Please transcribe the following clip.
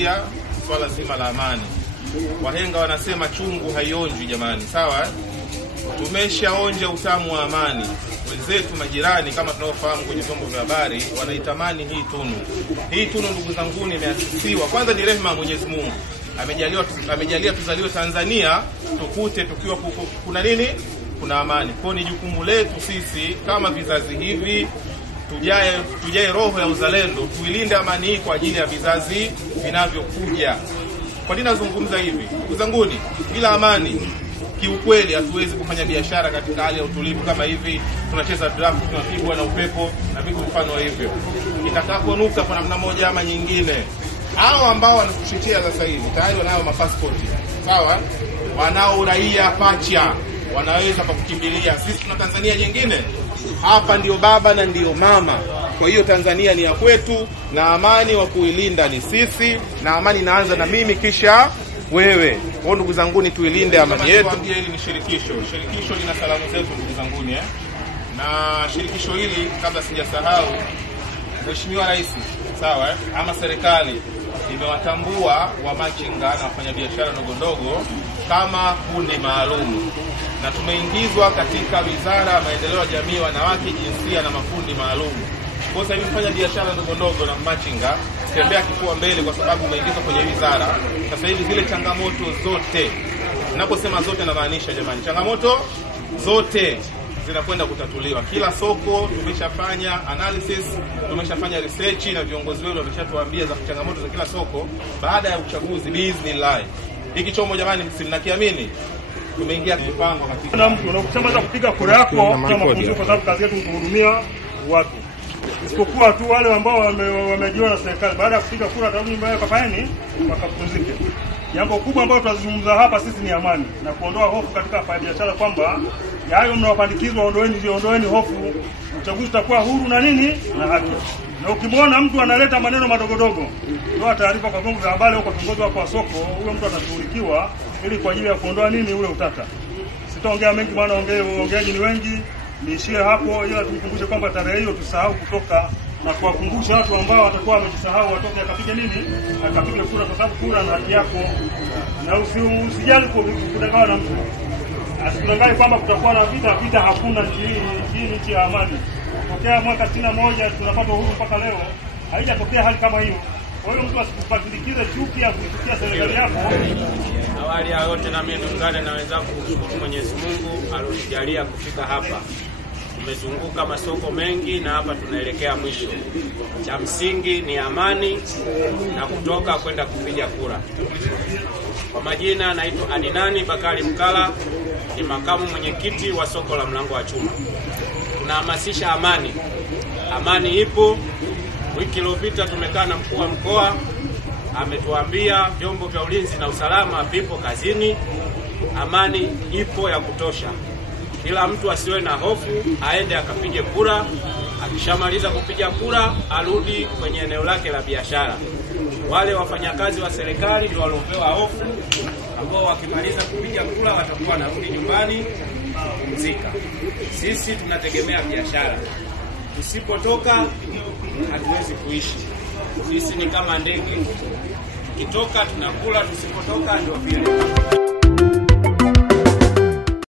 tunazungumzia swala zima la amani. Wahenga wanasema chungu haionjwi jamani, sawa? Tumeshaonja utamu wa amani. Wenzetu majirani kama tunaofahamu kwenye vyombo vya habari wanaitamani hii tunu. Hii tunu ndugu zangu imeasisiwa. Kwanza ni rehema ya Mwenyezi Mungu. Amejalia tuzaliwe Tanzania tukute tukiwa kuna nini? Kuna amani. Kwa ni jukumu letu sisi kama vizazi hivi tujae roho ya uzalendo, tuilinde amani hii kwa ajili ya vizazi vinavyokuja. Kwa nini nazungumza hivi? Ndugu zangu, bila amani kiukweli hatuwezi kufanya biashara katika hali ya utulivu kama hivi. Tunacheza draft, tunapigwa na upepo na vitu mfano hivyo. Itakaponuka kwa namna moja ama nyingine, hao ambao wanatushikia sasa hivi tayari wanao mapasipoti, sawa? Wanao uraia pacha, wanaweza kukimbilia. Sisi tuna Tanzania nyingine. Hapa ndio baba na ndio mama. Kwa hiyo Tanzania ni ya kwetu na amani wa kuilinda ni sisi, na amani inaanza na mimi kisha wewe. Kwa ndugu zangu tuilinde amani yetu. Hili ni shirikisho. Shirikisho lina salamu zetu ndugu zangu na shirikisho hili kabla sijasahau, Mheshimiwa Rais, sawa, ama serikali imewatambua wamachinga na wafanyabiashara ndogo kama kundi maalum, na tumeingizwa katika Wizara ya Maendeleo ya Jamii, Wanawake, Jinsia na Makundi Maalum. Kwa sababu kufanya biashara ndogo na machinga tembea kifua mbele, kwa sababu umeingizwa kwenye wizara. Sasa hivi zile changamoto zote, ninaposema zote namaanisha jamani, changamoto zote zinakwenda kutatuliwa. Kila soko tumeshafanya analysis, tumeshafanya research na viongozi wetu wameshatuambia za changamoto za kila soko. Baada ya uchaguzi biiznillah, hiki chomo jamani msinakiamini, tumeingia mipango katika na mtu unakusema kupiga kura yako kama mapumziko, kwa sababu kazi yetu ni kuhudumia watu. Isipokuwa tu wale ambao wamejiona na serikali, baada ya kupiga kura atarudi nyumbani kafanyeni wakapumzike. Jambo kubwa ambalo tunazungumza hapa sisi ni amani na kuondoa hofu katika biashara, kwamba hayo mnawapandikizwa ondoeni hofu. Uchaguzi utakuwa huru na nini na haki. Na ukimwona mtu analeta maneno madogo, toa taarifa kwa vyombo vya habari huko, viongozi wako wa soko, huyo mtu atashughulikiwa ili kwa ajili ya kuondoa nini ule utata. Sitaongea mengi bwana, ongeaji ni wengi. Niishie hapo, ila tumkumbushe kwamba tarehe hiyo tusahau kutoka, na kuwakumbusha watu ambao watakuwa wamejisahau watoke akapige nini, akapige kura, kwa sababu kura na haki yako. Na usijali kudanganywa na mtu. Asikudanganye kwamba kutakuwa na vita hakuna. Hii nchi ya amani. Tokea mwaka 61 tunapata uhuru mpaka leo haijatokea hali kama hiyo. Kwa hiyo mtu asikupandikize chuki ya kuchukia serikali yako. Awali ya yote na mimi niungane na wenzangu kushukuru Mwenyezi Mungu alonijalia kufika hapa. Tumezunguka masoko mengi na hapa tunaelekea mwisho. Cha msingi ni amani na kutoka kwenda kupiga kura. Kwa majina naitwa Adinani Bakari Mkala, ni makamu mwenyekiti wa soko la Mlango wa Chuma. Tunahamasisha amani. Amani ipo. Wiki iliyopita tumekaa na mkuu wa mkoa, ametuambia vyombo vya ulinzi na usalama vipo kazini. Amani ipo ya kutosha. Kila mtu asiwe na hofu, aende akapige kura. Akishamaliza kupiga kura arudi kwenye eneo lake la biashara. Wale wafanyakazi wa serikali ndio waliopewa hofu, ambao wakimaliza kupiga kura watakuwa narudi nyumbani kupumzika. Sisi tunategemea biashara. Tusipotoka hatuwezi kuishi. Sisi ni kama ndege. Tukitoka tunakula, tusipotoka ndio vile.